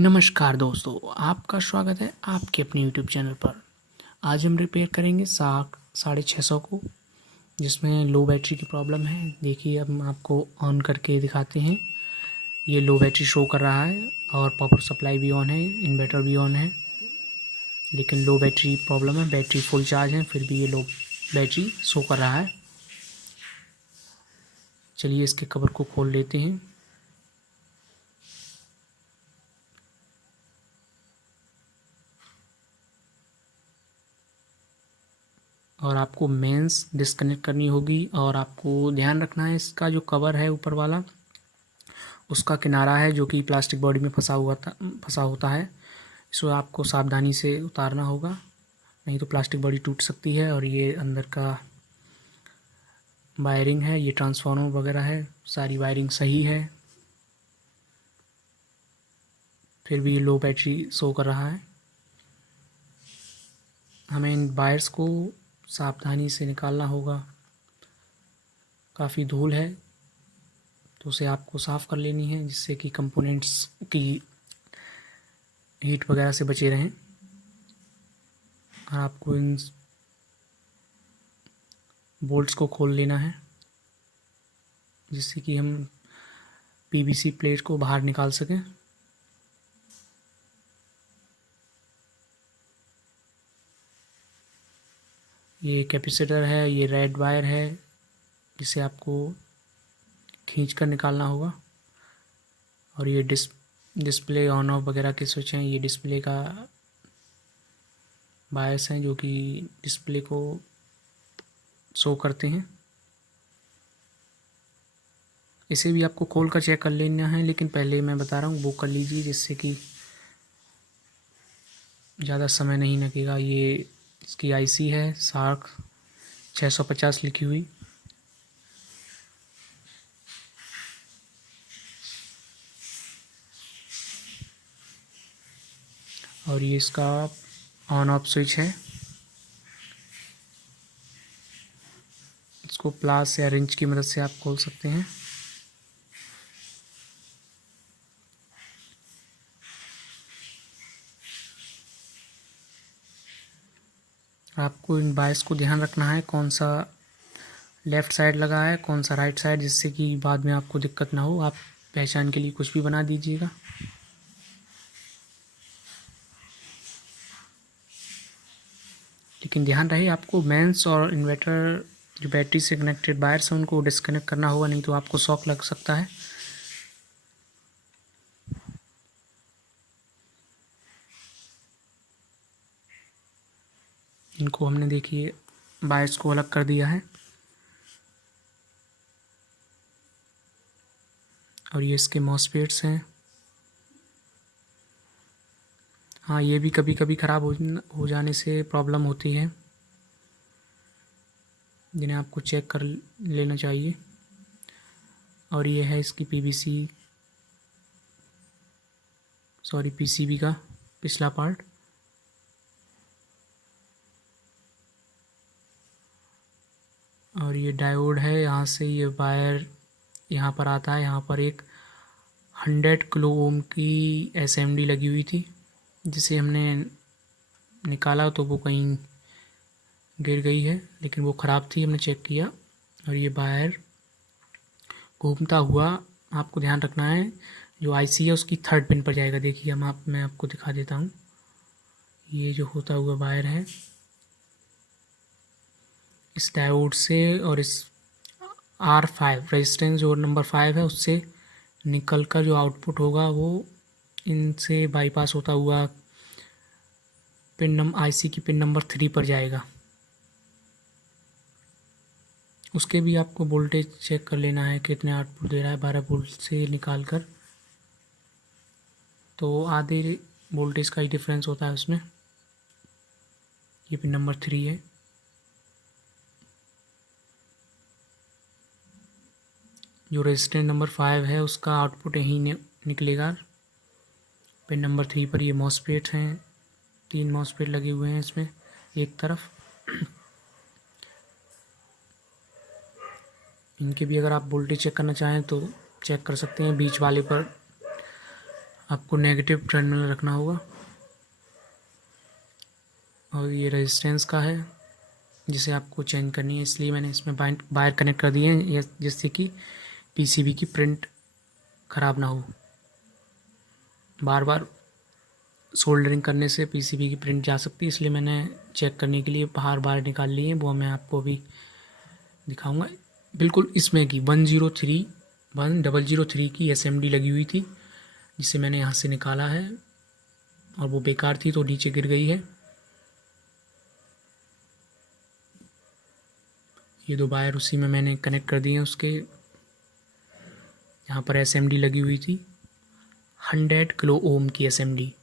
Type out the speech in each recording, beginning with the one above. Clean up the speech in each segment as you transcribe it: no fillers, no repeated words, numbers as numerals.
नमस्कार दोस्तों, आपका स्वागत है आपके अपने यूट्यूब चैनल पर। आज हम रिपेयर करेंगे साग 650 को, जिसमें लो बैटरी की प्रॉब्लम है। देखिए, अब हम आपको ऑन करके दिखाते हैं। ये लो बैटरी शो कर रहा है और पावर सप्लाई भी ऑन है, इन्वर्टर भी ऑन है, लेकिन लो बैटरी प्रॉब्लम है। बैटरी फुल चार्ज है, फिर भी ये लो बैटरी शो कर रहा है। चलिए इसके कवर को खोल लेते हैं। और आपको मेंस डिस्कनेक्ट करनी होगी, और आपको ध्यान रखना है इसका जो कवर है ऊपर वाला, उसका किनारा है जो कि प्लास्टिक बॉडी में फंसा होता है। इसको आपको सावधानी से उतारना होगा, नहीं तो प्लास्टिक बॉडी टूट सकती है। और ये अंदर का वायरिंग है, ये ट्रांसफार्मर वगैरह है, सारी वायरिंग सही है, फिर भी ये लो बैटरी शो कर रहा है। हमें इन वायर्स को सावधानी से निकालना होगा। काफ़ी धूल है तो उसे आपको साफ़ कर लेनी है, जिससे कि कंपोनेंट्स की हीट वगैरह से बचे रहें। और आपको इन बोल्ट्स को खोल लेना है, जिससे कि हम पीवीसी प्लेट को बाहर निकाल सकें। ये कैपेसिटर है, ये रेड वायर है, जिसे आपको खींच कर निकालना होगा। और ये डिस्प्ले ऑन ऑफ वगैरह के स्विच हैं, ये डिस्प्ले का वायर्स हैं जो कि डिस्प्ले को शो करते हैं। इसे भी आपको खोल कर चेक कर लेना है, लेकिन पहले मैं बता रहा हूँ वो कर लीजिए, जिससे कि ज़्यादा समय नहीं लगेगा। ये इसकी आईसी है सार्क 650 लिखी हुई। और ये इसका ऑन ऑफ स्विच है। इसको प्लास या रिंच की मदद से आप खोल सकते हैं। आपको इन बायस को ध्यान रखना है, कौन सा लेफ़्ट साइड लगा है, कौन सा राइट साइड, जिससे कि बाद में आपको दिक्कत ना हो। आप पहचान के लिए कुछ भी बना दीजिएगा। लेकिन ध्यान रहे, आपको मेंस और इन्वर्टर जो बैटरी से कनेक्टेड वायर्स हैं उनको डिस्कनेक्ट करना होगा, नहीं तो आपको शॉक लग सकता है। इनको हमने देखिए वायर्स को अलग कर दिया है। और ये इसके मॉसफेट्स हैं। हाँ, ये भी कभी कभी ख़राब हो जाने से प्रॉब्लम होती है, जिन्हें आपको चेक कर लेना चाहिए। और ये है इसकी पीसीबी का पिछला पार्ट। और ये डायोड है, यहाँ से ये वायर यहाँ पर आता है। यहाँ पर एक 100 किलो ओम की एसएमडी लगी हुई थी, जिसे हमने निकाला तो वो कहीं गिर गई है, लेकिन वो ख़राब थी, हमने चेक किया। और ये वायर घूमता हुआ आपको ध्यान रखना है, जो आईसी है उसकी 3rd पिन पर जाएगा। देखिए मैं आपको दिखा देता हूँ। ये जो होता हुआ वायर है इस डायोड से और इस R5 रेजिस्टेंस जो नंबर 5 है उससे निकल कर जो आउटपुट होगा वो इनसे बाईपास होता हुआ आईसी की पिन नंबर 3 पर जाएगा। उसके भी आपको वोल्टेज चेक कर लेना है, कितने आउटपुट दे रहा है 12 वोल्ट से निकाल कर। तो आधे वोल्टेज का ही डिफरेंस होता है उसमें। ये पिन नंबर 3 है। जो रेजिस्टेंस नंबर 5 है उसका आउटपुट यहीं निकलेगा। पिन नंबर 3 पर ये मॉसफेट हैं, 3 मॉसफेट लगे हुए हैं इसमें एक तरफ। इनके भी अगर आप वोल्टेज चेक करना चाहें तो चेक कर सकते हैं। बीच वाले पर आपको नेगेटिव टर्मिनल रखना होगा और ये रेजिस्टेंस का है जिसे आपको चेंज करनी है, इसलिए मैंने इसमें वायर कनेक्ट कर दिए हैं जिससे कि पीसीबी की प्रिंट ख़राब ना हो। बार बार सोल्डरिंग करने से पीसीबी की प्रिंट जा सकती है, इसलिए मैंने चेक करने के लिए बाहर निकाल लिए हैं, वो मैं आपको अभी दिखाऊंगा। बिल्कुल इसमें की 1003 की एसएमडी लगी हुई थी जिसे मैंने यहाँ से निकाला है और वो बेकार थी तो नीचे गिर गई है। ये दो वायर उसी में मैंने कनेक्ट कर दिए हैं उसके। यहाँ पर एसएमडी लगी हुई थी 100 किलो ओम की एसएमडी।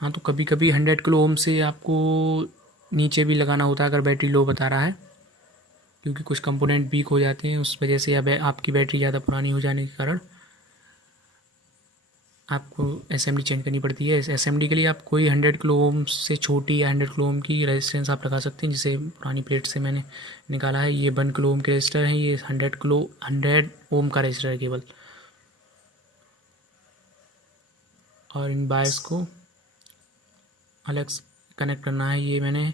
हाँ, तो कभी कभी 100 किलो ओम से आपको नीचे भी लगाना होता है अगर बैटरी लो बता रहा है, क्योंकि कुछ कंपोनेंट वीक हो जाते हैं उस वजह से। अब आपकी बैटरी ज़्यादा पुरानी हो जाने के कारण आपको एसएमडी चेंज करनी पड़ती है। इस एसएमडी के लिए आप कोई 100 किलो ओम से छोटी या 100 किलो ओम की रेजिस्टेंस आप लगा सकते हैं, जिसे पुरानी प्लेट से मैंने निकाला है। ये 1 किलो ओम के रजिस्टर हैं, ये 100 ओम का रजिस्टर है केवल। और इन वायर्स को अलग कनेक्ट करना है। ये मैंने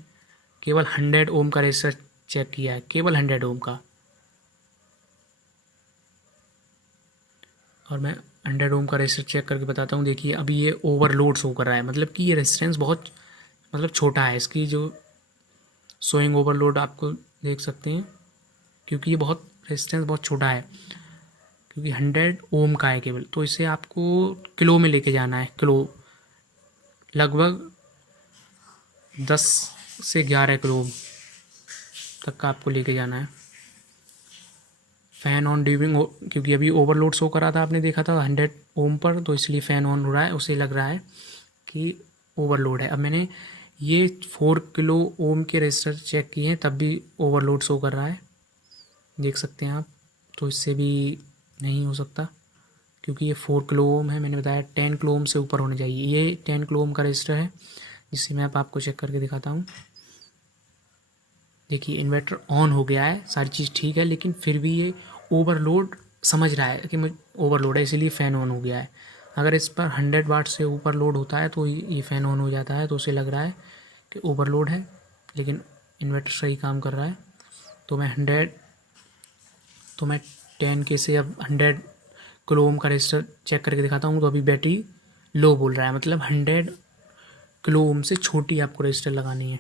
केवल 100 ओम का रजिस्टर चेक किया है, केवल 100 ओम का। और मैं 100 ओम का रेजिस्टर चेक करके बताता हूँ। देखिए अभी ये ओवरलोड शो कर रहा है, मतलब कि ये रेजिस्टेंस बहुत छोटा है। इसकी जो शोइंग ओवरलोड आपको देख सकते हैं, क्योंकि ये रेजिस्टेंस बहुत छोटा है, क्योंकि 100 ओम का है केवल। तो इसे आपको किलो में लेके जाना है, किलो लगभग 10 से 11 किलो तक का आपको लेके जाना है। फ़ैन ऑन ड्यूरिंग, क्योंकि अभी ओवरलोड शो करा था, आपने देखा था 100 ओम पर, तो इसलिए फ़ैन ऑन हो रहा है। उसे लग रहा है कि ओवरलोड है। अब मैंने ये 4 किलो ओम के रजिस्टर चेक किए हैं, तब भी ओवरलोड शो कर रहा है, देख सकते हैं आप। तो इससे भी नहीं हो सकता, क्योंकि ये 4 किलो ओम है। मैंने बताया 10 किलो ओम से ऊपर होना चाहिए। ये 10 किलो ओम का रजिस्टर है, जिससे मैं आपको चेक करके दिखाता हूँ। देखिए इन्वर्टर ऑन हो गया है, सारी चीज़ ठीक है, लेकिन फिर भी ये ओवरलोड समझ रहा है कि मुझे ओवरलोड है, इसीलिए फ़ैन ऑन हो गया है। अगर इस पर 100 वाट से ऊपर लोड होता है तो ये फ़ैन ऑन हो जाता है, तो उसे लग रहा है कि ओवरलोड है, लेकिन इन्वर्टर सही काम कर रहा है। तो मैं 10 के से अब 100 किलो ओम का रजिस्टर चेक करके दिखाता हूँ। तो अभी बैटरी लो बोल रहा है, मतलब 100 किलो ओम से छोटी आपको रजिस्टर लगानी है।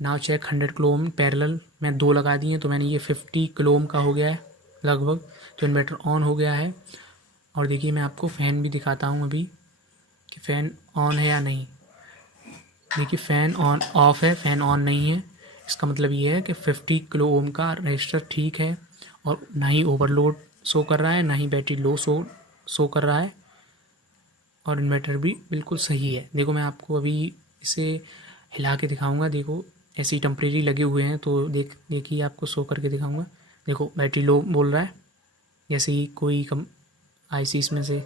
Now check 100 kilo ohm parallel में 2 लगा दिए, तो मैंने ये 50 किलो ओम का हो गया है लगभग। तो इन्वर्टर ऑन हो गया है। और देखिए मैं आपको फ़ैन भी दिखाता हूँ अभी कि फ़ैन ऑन है या नहीं। देखिए फ़ैन ऑन ऑफ है, फ़ैन ऑन नहीं है। इसका मतलब ये है कि 50 किलो ओम का रजिस्टर ठीक है, और ना ही ओवरलोड शो कर रहा है, ना ही बैटरी लो शो कर रहा है, और इन्वर्टर भी बिल्कुल सही है। देखो मैं आपको अभी इसे हिला के दिखाऊंगा। देखो ऐसे ही टेम्परेरी लगे हुए हैं, तो देखिए आपको शो करके दिखाऊंगा। देखो बैटरी लो बोल रहा है, जैसे ही कोई कम आईसी इसमें से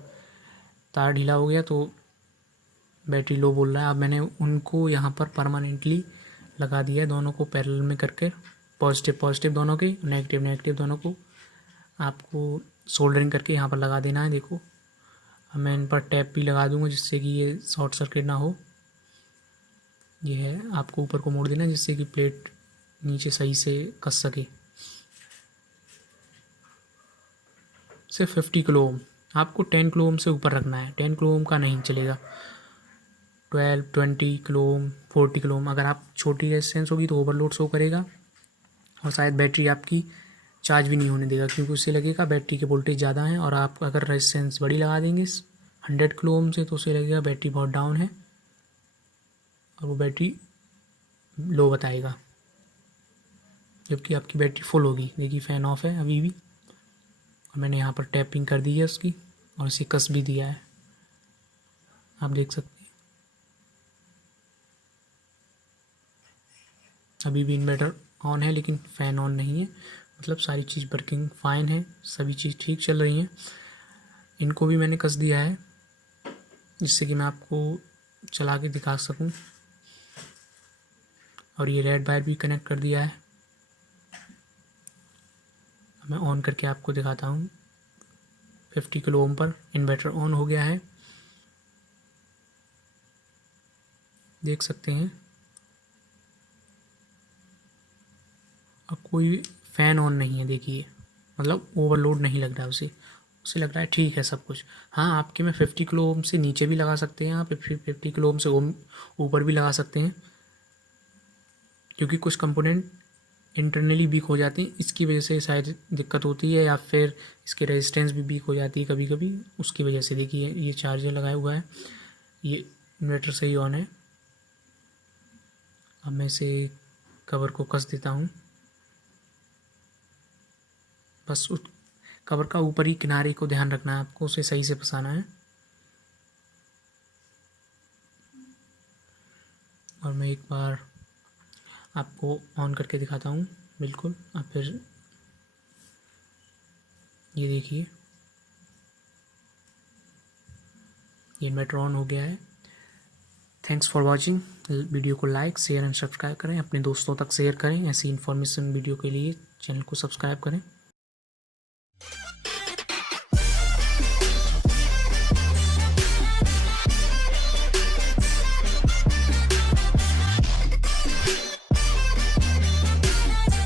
तार ढीला हो गया तो बैटरी लो बोल रहा है। अब मैंने उनको यहाँ पर परमानेंटली लगा दिया है, दोनों को पैरेलल में करके, पॉजिटिव दोनों के, नेगेटिव दोनों को आपको सोल्डरिंग करके यहाँ पर लगा देना है। देखो अब मैं इन पर टैप भी लगा दूंगा, जिससे कि ये शॉर्ट सर्किट ना हो। ये है, आपको ऊपर को मोड़ देना जिससे कि प्लेट नीचे सही से कस सके। सिर्फ 50 किलो ओम, आपको 10 किलो ओम से ऊपर रखना है, 10 किलो ओम का नहीं चलेगा। 12, 20 किलो ओम, 40 किलो ओम। अगर आप छोटी रेजिस्टेंस होगी तो ओवरलोड शो करेगा, और शायद बैटरी आपकी चार्ज भी नहीं होने देगा, क्योंकि उससे लगेगा बैटरी के वोल्टेज ज़्यादा है। और आप अगर रेजिस्टेंस बड़ी लगा देंगे 100 किलो ओम से, तो उससे लगेगा बैटरी बहुत डाउन है, और वो बैटरी लो बताएगा, जबकि आपकी बैटरी फुल होगी। देखिए फ़ैन ऑफ है अभी भी, और मैंने यहाँ पर टैपिंग कर दी है उसकी, और इसे कस भी दिया है, आप देख सकते हैं। अभी भी इन्वर्टर ऑन है, लेकिन फ़ैन ऑन नहीं है, मतलब सारी चीज़ वर्किंग फ़ाइन है, सभी चीज़ ठीक चल रही हैं। इनको भी मैंने कस दिया है, जिससे कि मैं आपको चला के दिखा सकूं। और ये रेड वायर भी कनेक्ट कर दिया है। मैं ऑन करके आपको दिखाता हूँ। 50 किलो ओम पर इन्वर्टर ऑन हो गया है, देख सकते हैं। अब कोई फ़ैन ऑन नहीं है, देखिए, मतलब ओवरलोड नहीं लग रहा है उसे उसे लग रहा है ठीक है सब कुछ। हाँ, आपके में 50 किलो ओम से नीचे भी लगा सकते हैं आप, 50 किलो ओम से ऊपर भी लगा सकते हैं, क्योंकि कुछ कंपोनेंट इंटरनली वीक हो जाते हैं, इसकी वजह से शायद दिक्कत होती है, या फिर इसकी रेजिस्टेंस भी वीक हो जाती है कभी कभी, उसकी वजह से। देखिए ये चार्जर लगाया हुआ है, ये इन्वर्टर सही ऑन है। अब मैं इसे कवर को कस देता हूँ, बस उस कवर का ऊपरी किनारे को ध्यान रखना है आपको, उसे सही से फंसाना है। और मैं एक बार आपको ऑन करके दिखाता हूँ, बिल्कुल। अब फिर ये देखिए, ये इन्वर्टर ऑन हो गया है। Thanks for watching. वीडियो को लाइक, शेयर एंड सब्सक्राइब करें, अपने दोस्तों तक शेयर करें। ऐसी इन्फॉर्मेशन वीडियो के लिए चैनल को सब्सक्राइब करें।